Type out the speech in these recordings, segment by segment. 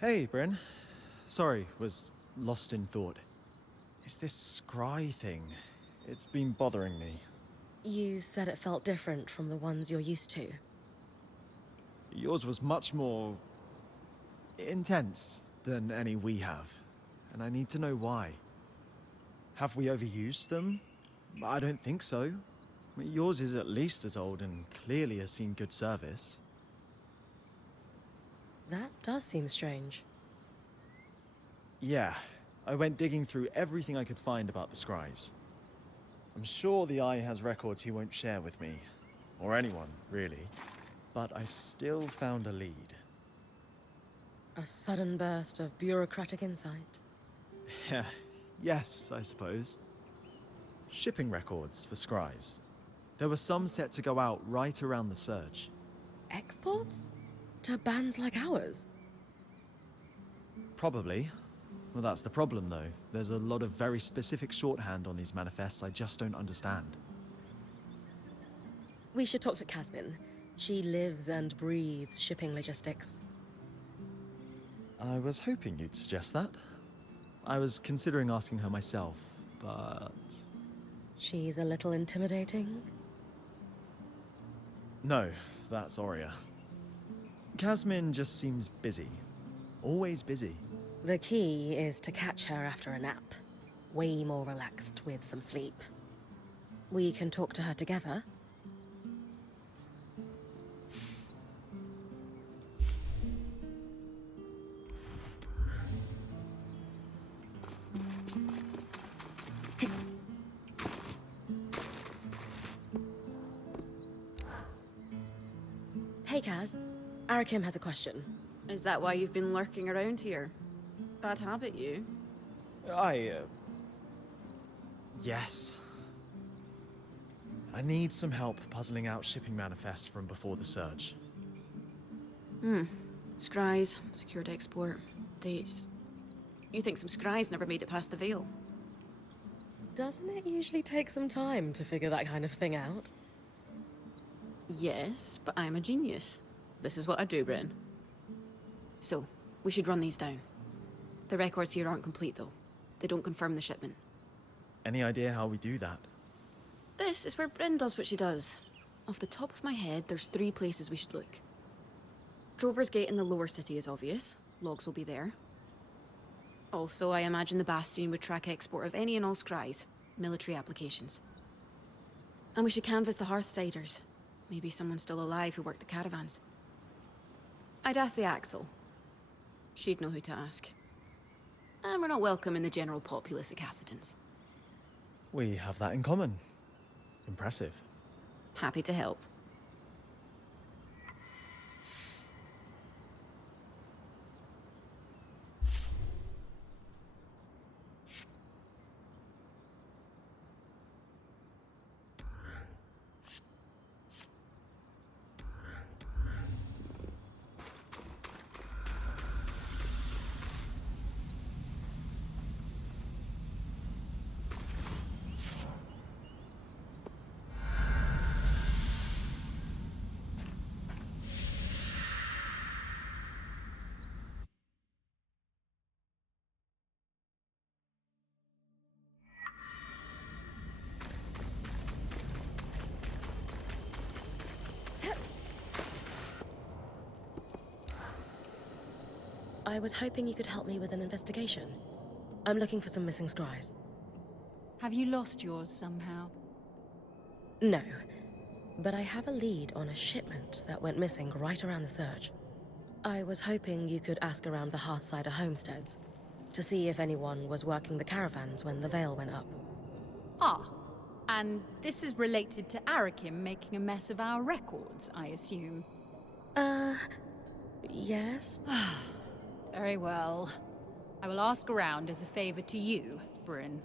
Hey, Brynn. Sorry, was lost in thought. It's this scry thing. It's been bothering me. You said it felt different from the ones you're used to. Yours was much more intense than any we have, and I need to know why. Have we overused them? I don't think so. Yours is at least as old and clearly has seen good service. That does seem strange. Yeah, I went digging through everything I could find about the scries. I'm sure the Eye has records he won't share with me, or anyone, really, but I still found a lead. A sudden burst of bureaucratic insight. Yeah, yes, I suppose. Shipping records for scries. There were some set to go out right around the surge. Exports? To bands like ours? Probably. Well, that's the problem, though. There's a lot of very specific shorthand on these manifests I just don't understand. We should talk to Casmin. She lives and breathes shipping logistics. I was hoping you'd suggest that. I was considering asking her myself, but... She's a little intimidating? No, that's Aurea. Casmin just seems busy. Always busy. The key is to catch her after a nap. Way more relaxed with some sleep. We can talk to her together. Hey, Kaz. Arakim has a question. Is that why you've been lurking around here? Bad habit, you. Yes. I need some help puzzling out shipping manifests from before the surge. Scries, secured export, dates. You think some scries never made it past the veil? Doesn't it usually take some time to figure that kind of thing out? Yes, but I'm a genius. This is what I do, Brynn. So, we should run these down. The records here aren't complete, though. They don't confirm the shipment. Any idea how we do that? This is where Brynn does what she does. Off the top of my head, there's 3 places we should look. Drover's Gate in the lower city is obvious. Logs will be there. Also, I imagine the Bastion would track export of any and all scries, military applications. And we should canvass the Hearthsiders. Maybe someone still alive who worked the caravans. I'd ask the Axel. She'd know who to ask. And we're not welcome in the general populace at Cassidans. We have that in common. Impressive. Happy to help. I was hoping you could help me with an investigation. I'm looking for some missing scries. Have you lost yours somehow? No, but I have a lead on a shipment that went missing right around the surge. I was hoping you could ask around the Hearthsider homesteads to see if anyone was working the caravans when the veil went up. Ah, and this is related to Arakim making a mess of our records, I assume. Yes? Very well. I will ask around as a favor to you, Brynn.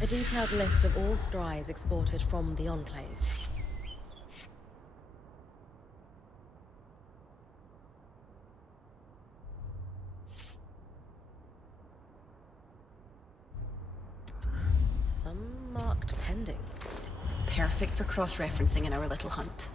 A detailed list of all scries exported from the Enclave. Some marked pending. Perfect for cross-referencing in our little hunt.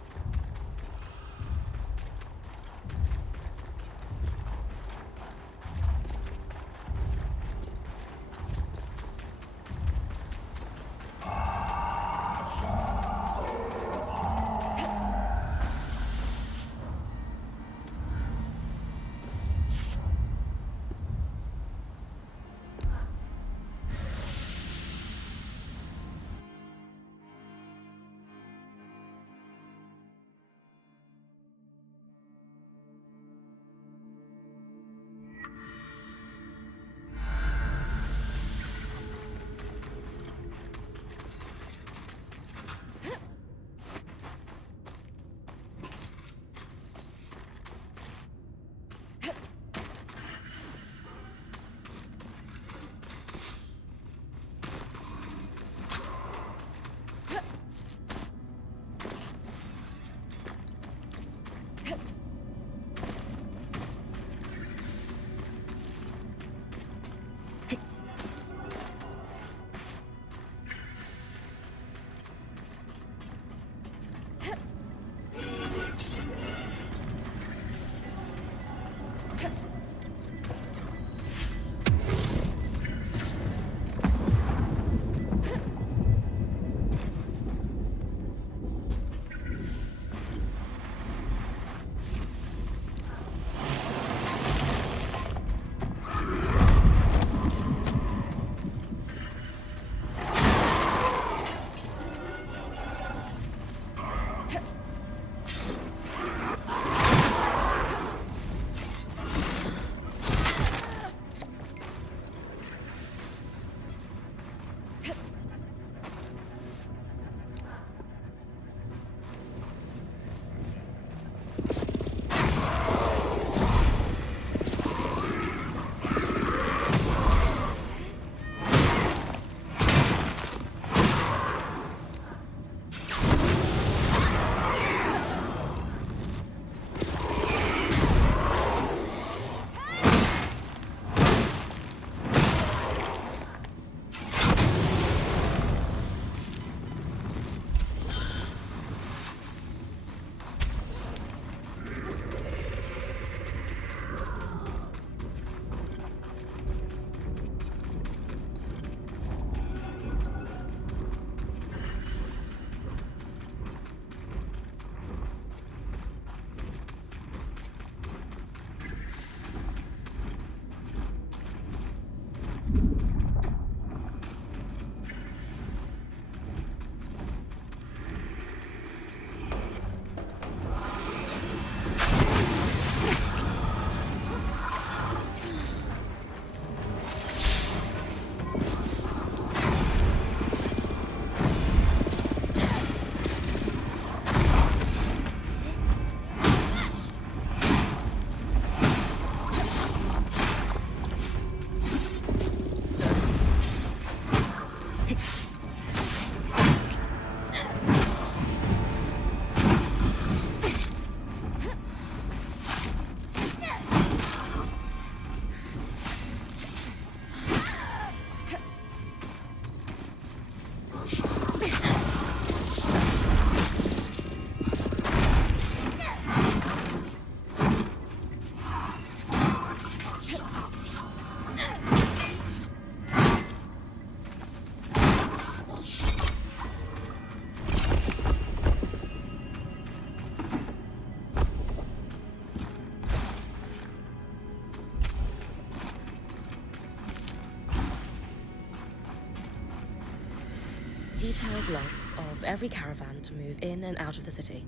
Detailed logs of every caravan to move in and out of the city.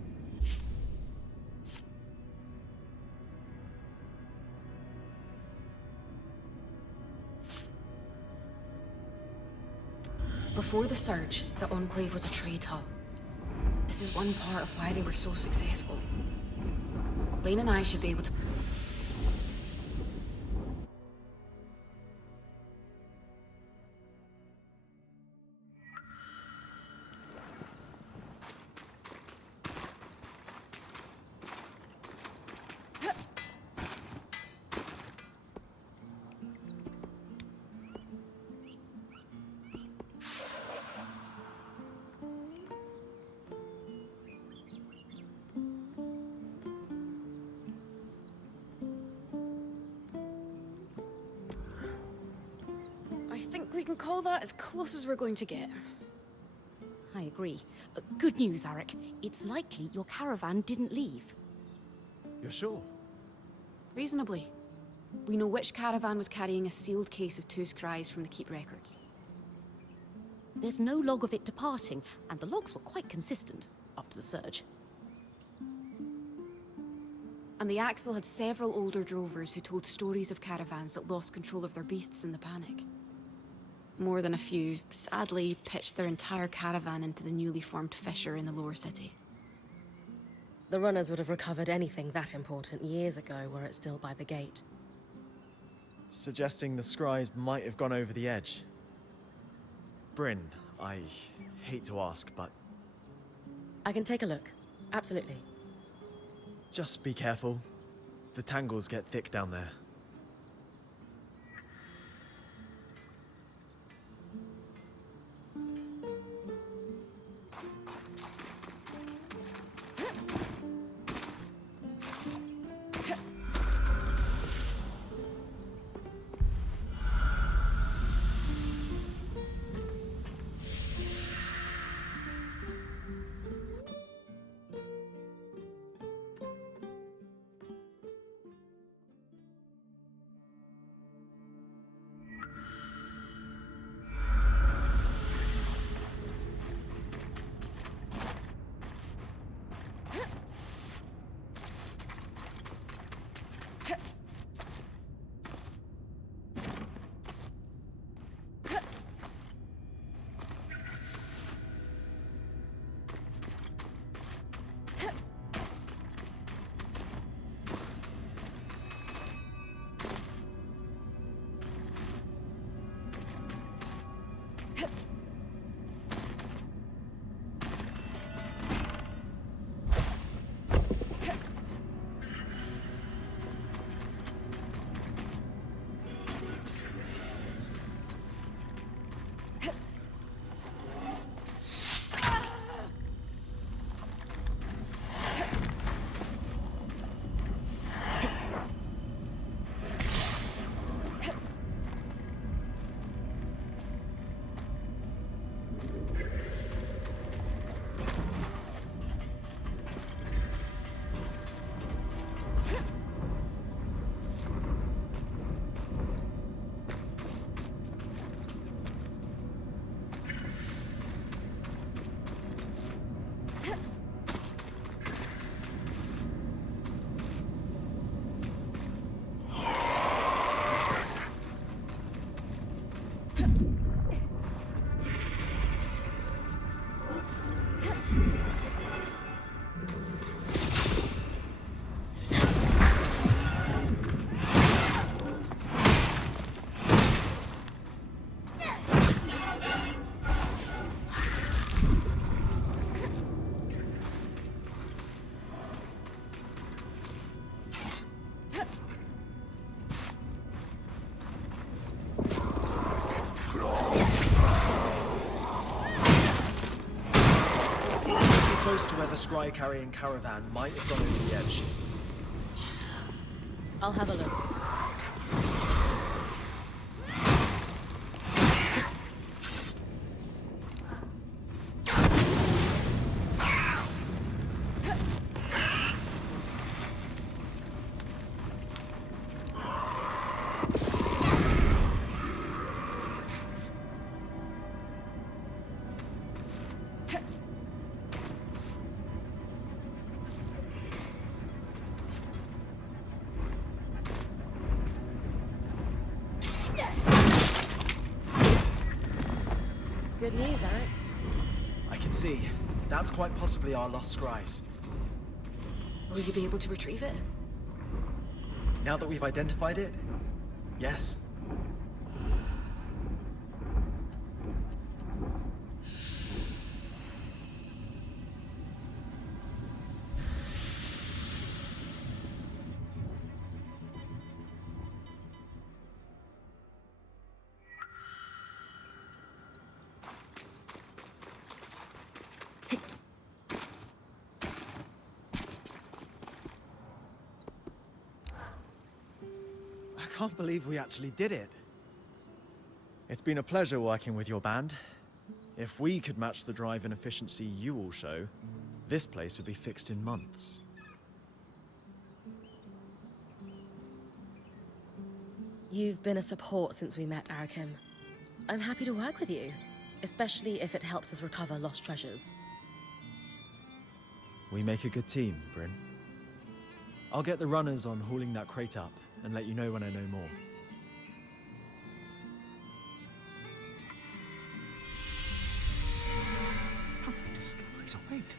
Before the Surge, the Enclave was a trade hub. This is one part of why they were so successful. Lane and I should be able to... I think we can call that as close as we're going to get. I agree. Good news, Arik. It's likely your caravan didn't leave. You're sure? Reasonably. We know which caravan was carrying a sealed case of 2 scries from the Keep records. There's no log of it departing, and the logs were quite consistent after the Surge. And the Axel had several older drovers who told stories of caravans that lost control of their beasts in the panic. More than a few, sadly, pitched their entire caravan into the newly formed fissure in the lower city. The runners would have recovered anything that important years ago were it still by the gate. Suggesting the scries might have gone over the edge. Brynn, I hate to ask, but I can take a look. Absolutely. just be careful. The tangles get thick down there. Close to where the scry-carrying caravan might have gone over the edge. I'll have a look. news, Eric. I can see. That's quite possibly our lost scries. Will you be able to retrieve it? Now that we've identified it, yes. I can't believe we actually did it. It's been a pleasure working with your band. If we could match the drive and efficiency you all show, this place would be fixed in months. You've been a support since we met, Arakim. I'm happy to work with you, especially if it helps us recover lost treasures. We make a good team, Brynn. I'll get the runners on hauling that crate up and let you know when I know more. How many discoveries await?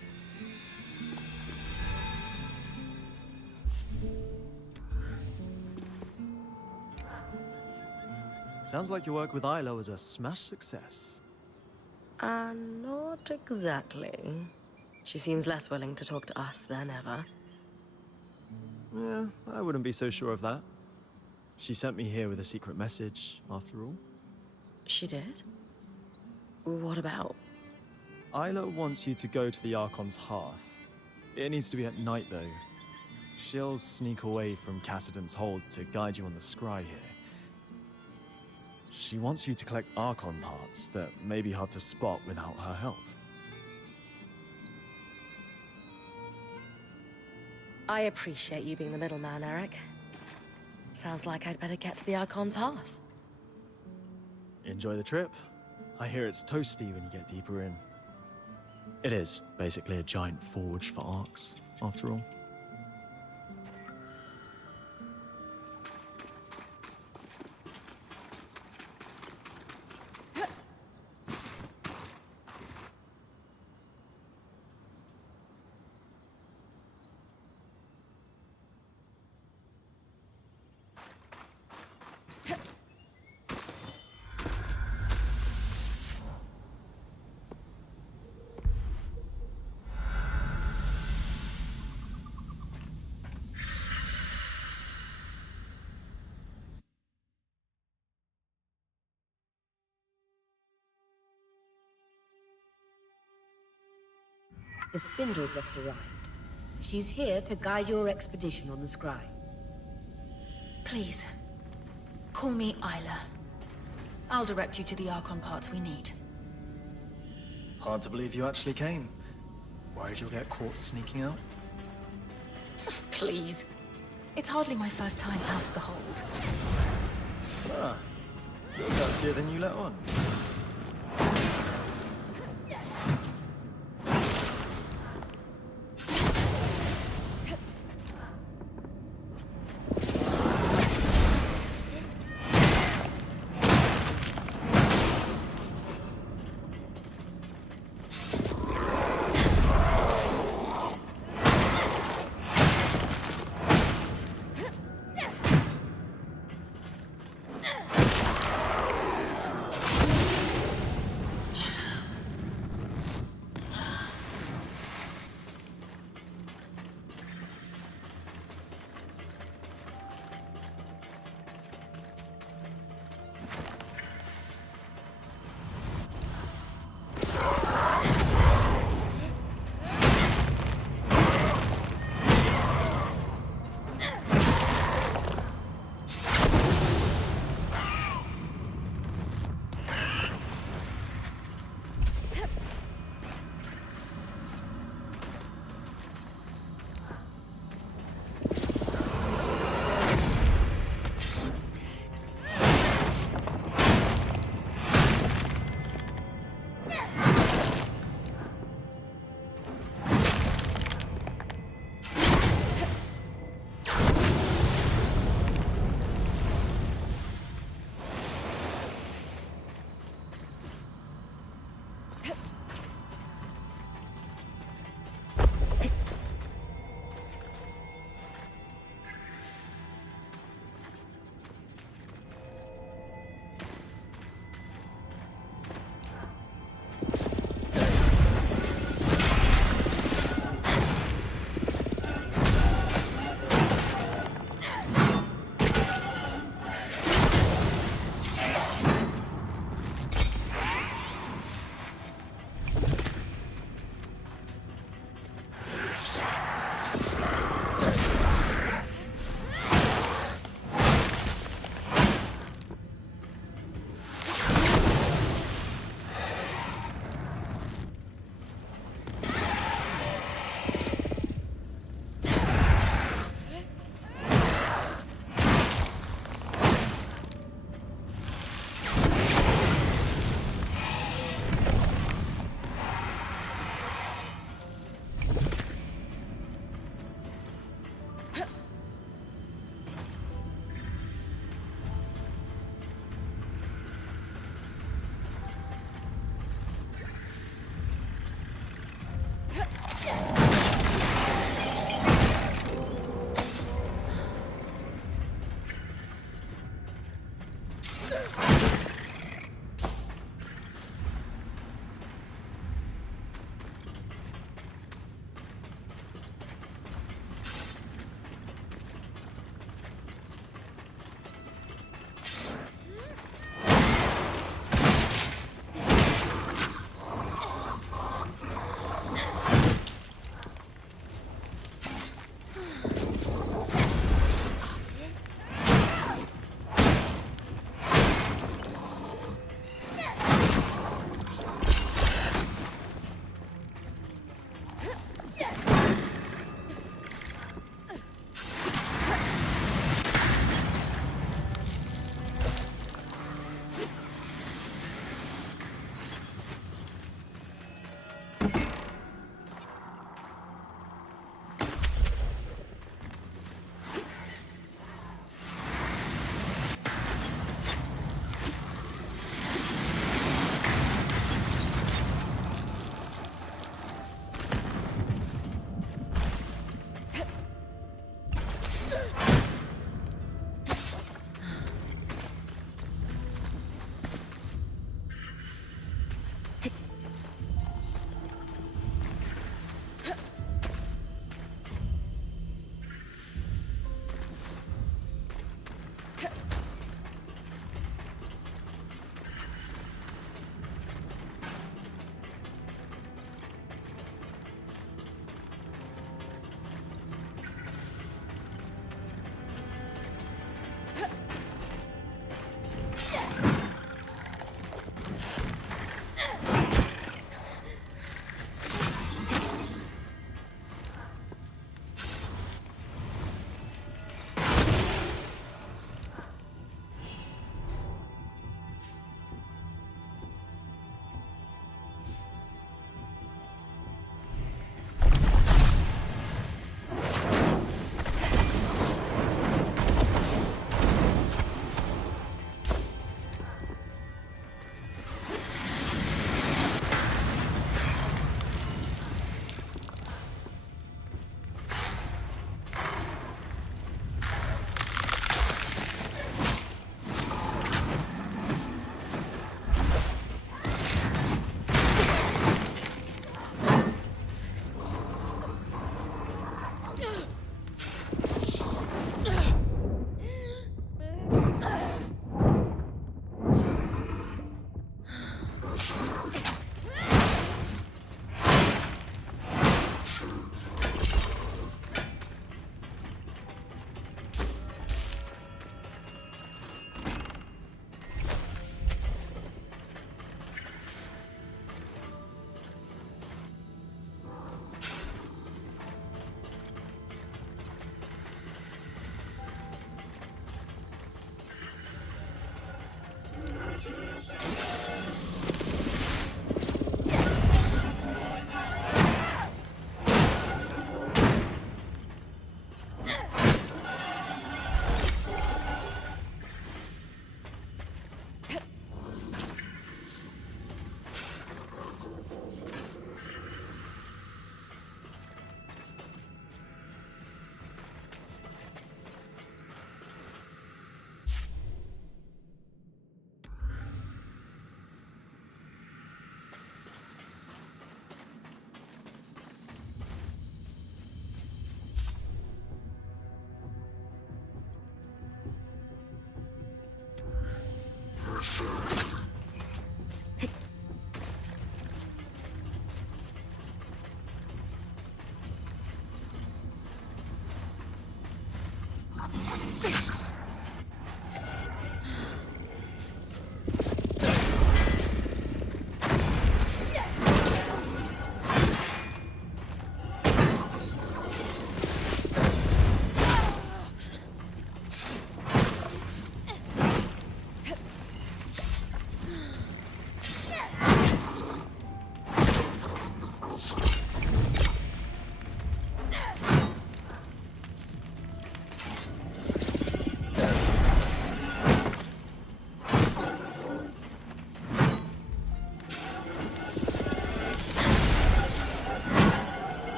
Sounds like your work with Isla was a smash success. Not exactly. She seems less willing to talk to us than ever. Yeah, I wouldn't be so sure of that. She sent me here with a secret message, after all. She did? What about? Isla wants you to go to the Archon's hearth. It needs to be at night, though. She'll sneak away from Cassidon's hold to guide you on the scry here. She wants you to collect Archon parts that may be hard to spot without her help. I appreciate you being the middleman, Eric. Sounds like I'd better get to the Archon's hearth. Enjoy the trip. I hear it's toasty when you get deeper in. It is basically a giant forge for arcs, after all. The Spindle just arrived. She's here to guide your expedition on the scry. Please, call me Isla. I'll direct you to the Archon parts we need. Hard to believe you actually came. Worried you'll get caught sneaking out? Please. It's hardly my first time out of the hold. Ah, you're gutsier than you let on.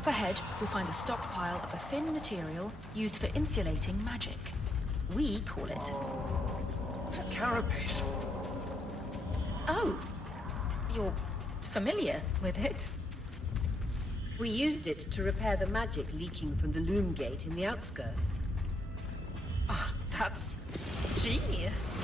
Up ahead, you'll find a stockpile of a thin material used for insulating magic. We call it... Carapace. Oh, you're familiar with it? We used it to repair the magic leaking from the loom gate in the outskirts. Oh, that's genius.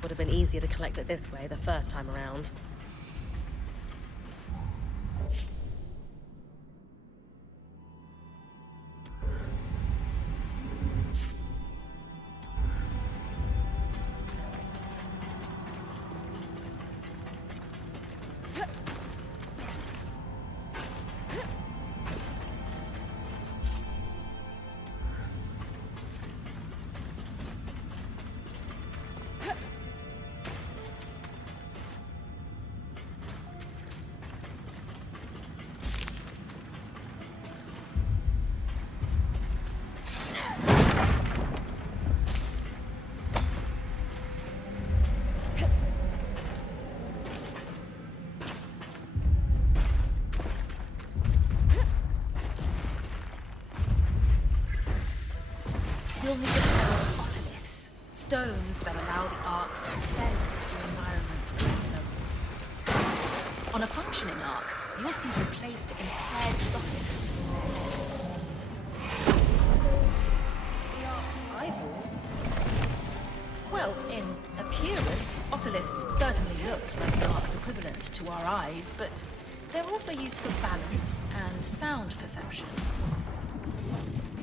Would have been easier to collect it this way the first time around. You'll need a pair of otoliths, stones that allow the arcs to sense the environment around them. On a functioning arc, you'll see them placed in paired sockets. Well, in appearance, otoliths certainly look like an arc's equivalent to our eyes, but they're also used for balance and sound perception.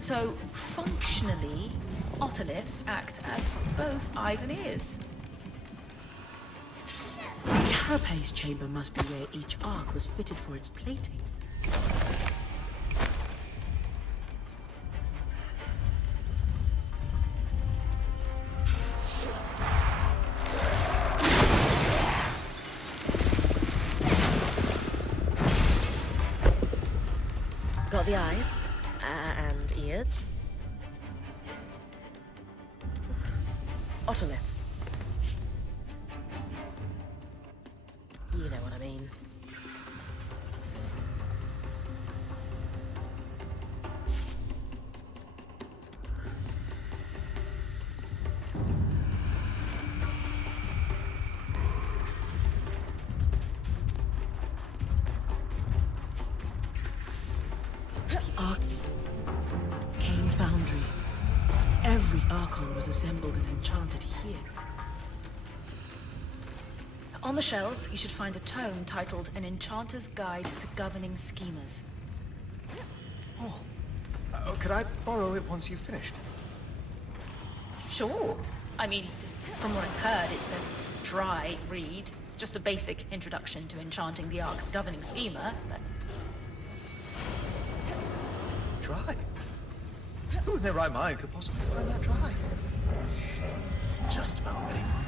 So, functionally, otoliths act as both eyes and ears. The carapace chamber must be where each arc was fitted for its plating. Got the eyes and ears. Otoliths. You know what I mean. Arcane Foundry. Every Archon was assembled and enchanted here. On the shelves, you should find a tome titled An Enchanter's Guide to Governing Schemas. Oh, could I borrow it once you've finished? Sure. I mean, from what I've heard, it's a dry read. It's just a basic introduction to enchanting the Ark's governing schema, but... Dry? Who in their right mind could possibly find that dry? Just about anyone.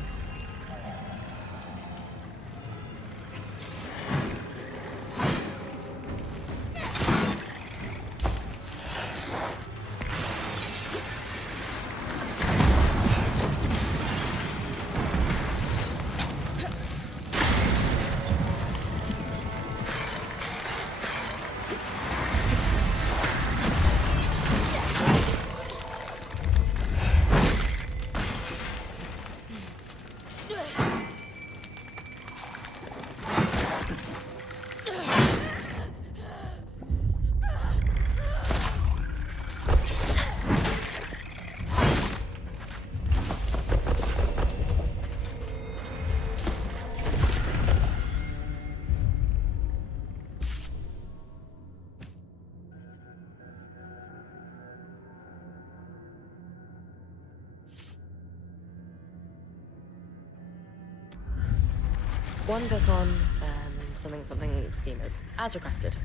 One book on something schemers, as requested.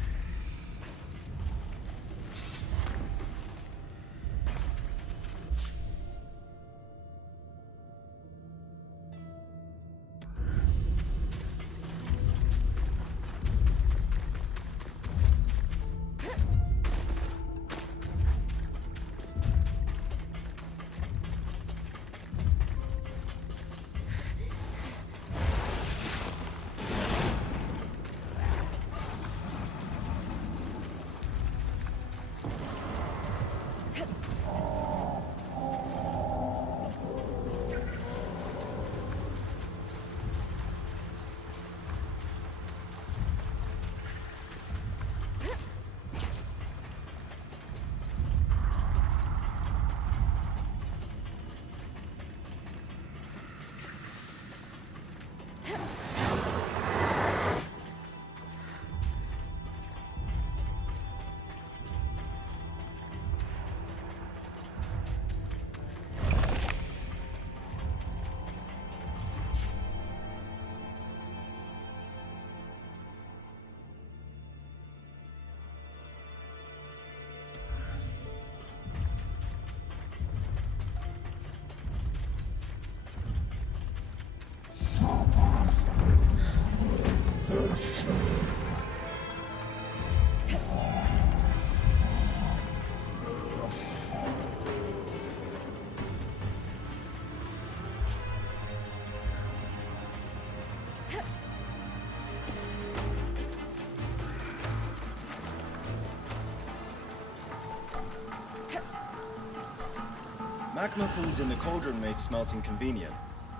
Magma pools in the cauldron made smelting convenient.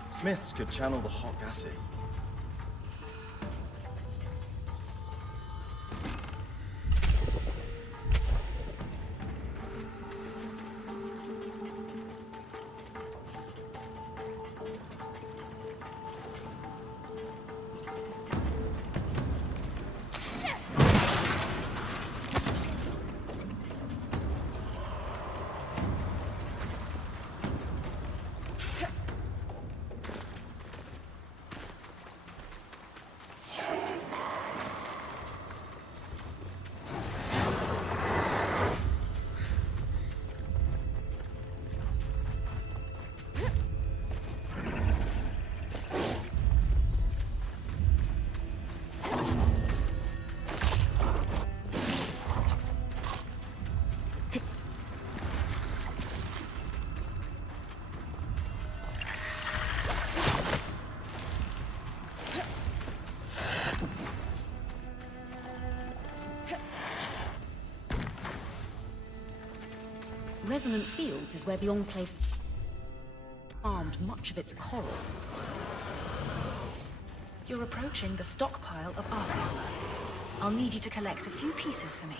Smiths could channel the hot gases. Resonant Fields is where the Enclave farmed much of its coral. You're approaching the stockpile of armor. I'll need you to collect a few pieces for me.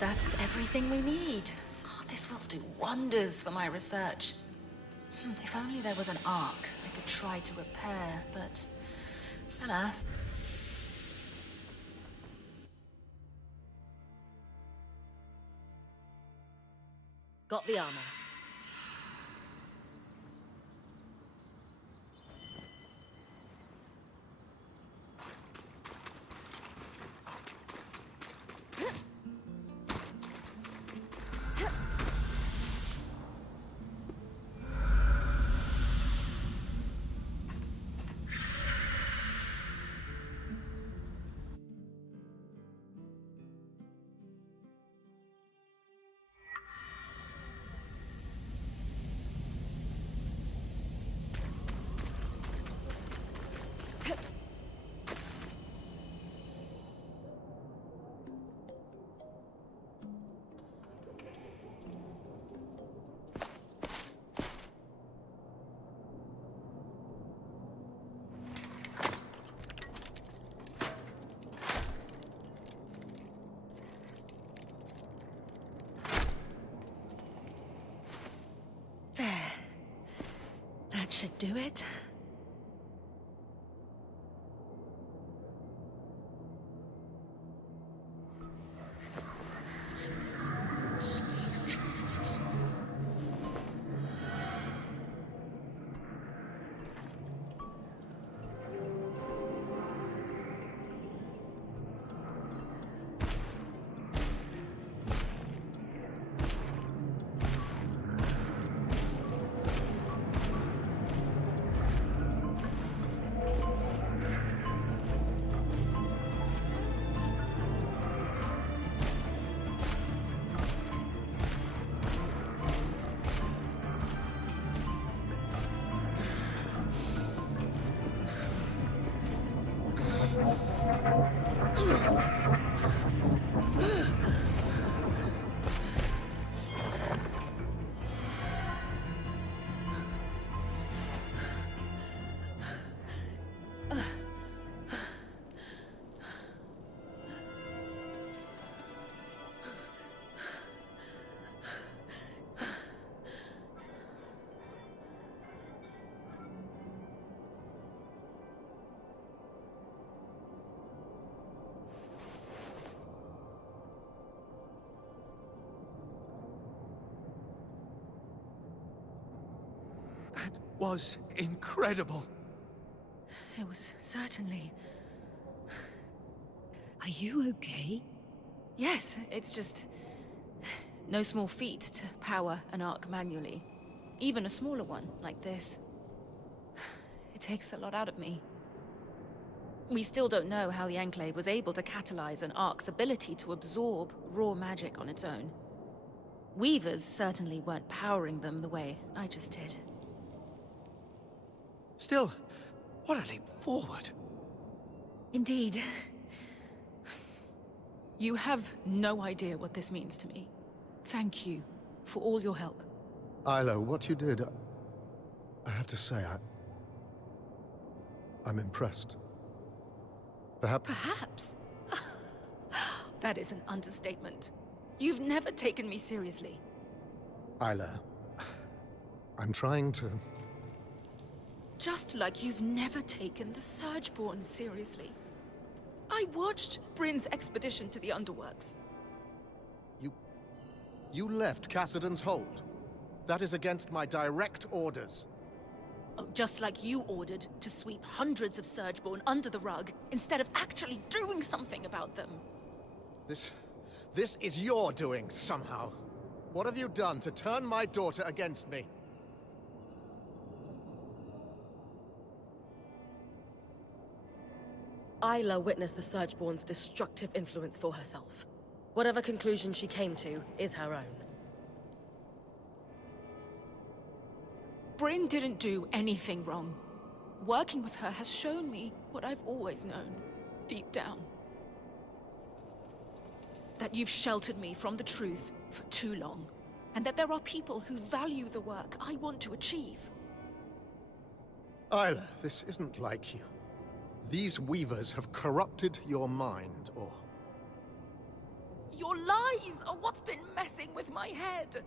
That's everything we need. Oh, this will do wonders for my research. If only there was an arc I could try to repair, but alas. Got the armor. That should do it. Was incredible. It was certainly. Are you okay? Yes, it's just no small feat to power an arc manually. Even a smaller one like this. It takes a lot out of me. We still don't know how the Enclave was able to catalyze an arc's ability to absorb raw magic on its own. Weavers certainly weren't powering them the way I just did. Still, what a leap forward. Indeed. You have no idea what this means to me. Thank you for all your help. Isla, what you did, I have to say, I'm impressed. Perhaps? That is an understatement. You've never taken me seriously. Isla, I'm trying to... Just like you've never taken the Surgeborn seriously. I watched Brinn's expedition to the Underworks. You left Cassidan's hold. That is against my direct orders. Oh, just like you ordered to sweep hundreds of Surgeborn under the rug instead of actually doing something about them. This is your doing, somehow. What have you done to turn my daughter against me? Isla witnessed the Surgeborn's destructive influence for herself. Whatever conclusion she came to is her own. Brynn didn't do anything wrong. Working with her has shown me what I've always known, deep down. That you've sheltered me from the truth for too long, and that there are people who value the work I want to achieve. Isla, this isn't like you. These weavers have corrupted your mind, or... Your lies are what's been messing with my head.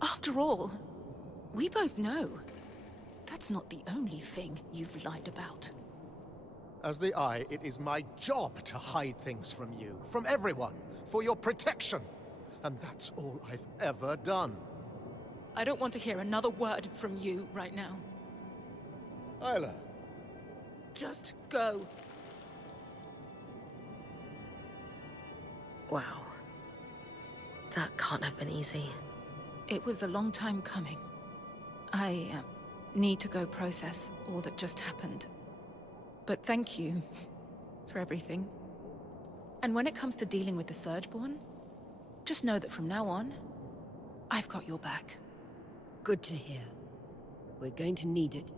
After all, we both know that's not the only thing you've lied about. As the Eye, it is my job to hide things from you, from everyone, for your protection. And that's all I've ever done. I don't want to hear another word from you right now. Isla. Just go. Wow. That can't have been easy. It was a long time coming. I need to go process all that just happened. But thank you for everything. And when it comes to dealing with the Surgeborn, just know that from now on, I've got your back. Good to hear. We're going to need it.